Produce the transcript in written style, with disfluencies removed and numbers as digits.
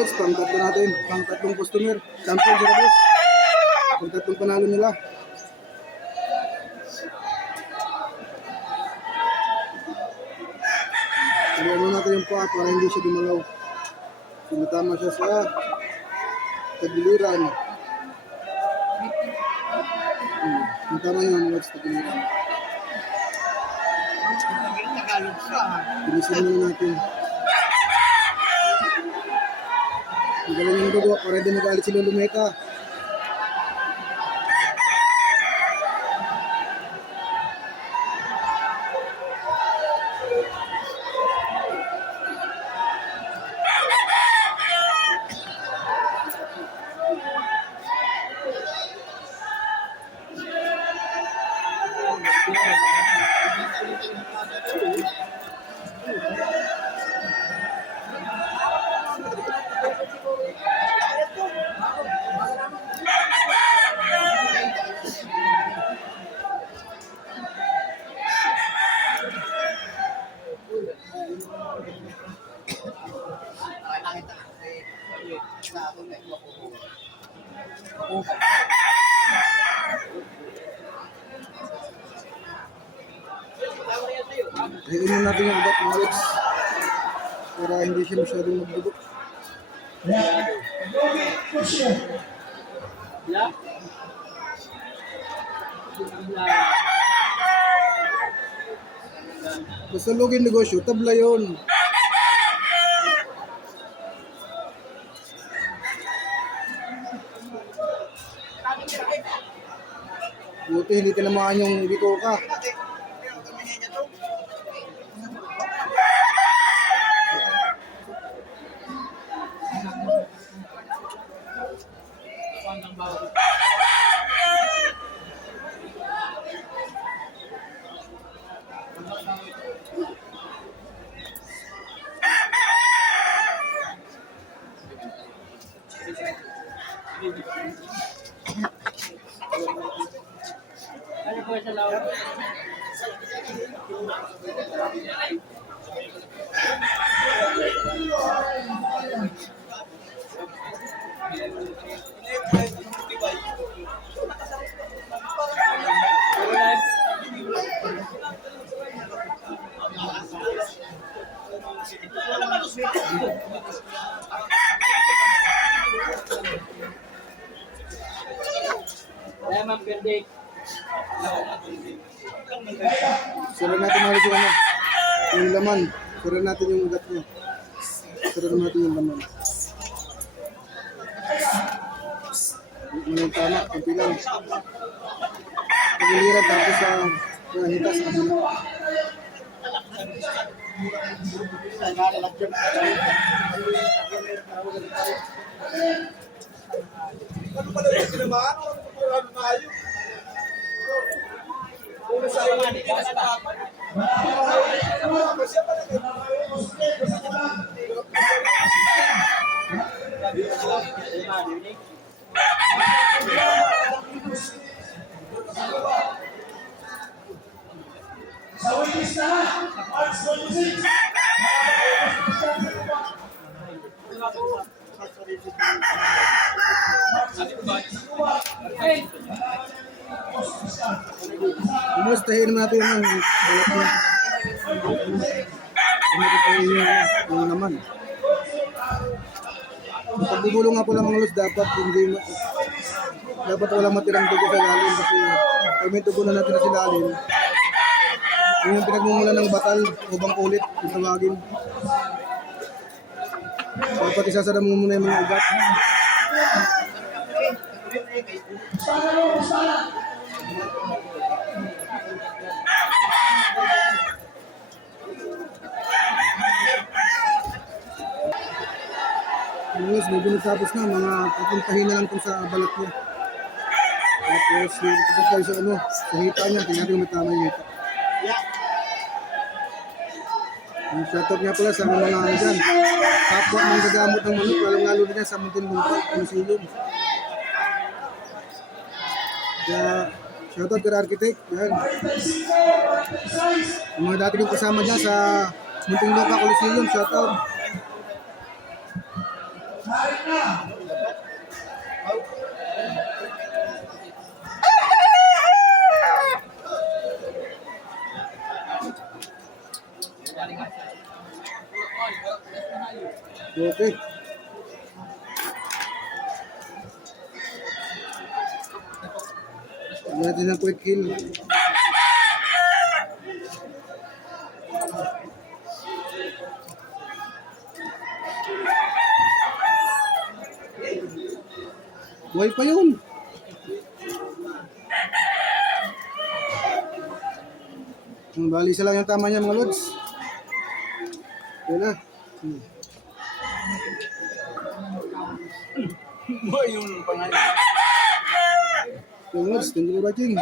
Lods, pang-tatlo natin. Pang-tatlong customer. Champion sila boss. Pang-tatlong panalo nila. Ano natin yung pa para hindi siya dumalaw. Sinatama siya sa tagiliran. Tama yun, Lods, tagiliran. Pinisin muna natin. Ang galing yung dugo, para din nag-alit si Lolo Meka. Iinom natin yung ugat ng Lods para hindi siya masyadong magdugo. Basta login negosyo, tabla yun. Buti hindi tinamaan yung biko ka. Ano po sa loob? Kaya ma'am, Perdik. Sura natin ulit yung ano, yung laman. Sura natin yung ugat niya. Sura natin yung laman. Yung tama, kunti lang. Pagiliran tapos sa hitas sa kabila. Ano pala yung sinamaan? Ano pala yung tayo? Kung sa iyo, hindi na sa dapat. Sa wilis na, March 26. Umustahin natin yung balat niya. Yung naman. Pagbubulong nga po lang mga Lods, dapat walang matirang dugo sa lalim kasi ay may dugo na natin na sa lalim. Yun yung pinagmumula ng batal o bangkulit kung tawagin. Dapat isasara mo muna yung mga ugat. Yes, may binatapos na, mga pupuntahin na lang kung sa balat niya. Tapos, pupunta tayo sa ano, sa hita niya, tingnan natin may tama yung hita. Yung shoutout niya pala sa mga ano dyan, kapwa mang gagamot ng manok, lalong-lalo na dyan sa Muntinlupa, Kunisilong. Kaya, shoutout kay Architect, yan. Yung mga dati kong kasama dyan sa Muntinlupa, Kunisilong, shoutout. Narik na. Okay. Lagyan natin ng quick heal. Buhay pa yun. Bali isa lang yung tama niya mga lods. Okay na. Boy, yung pangalan. Okay lods, thank you for watching.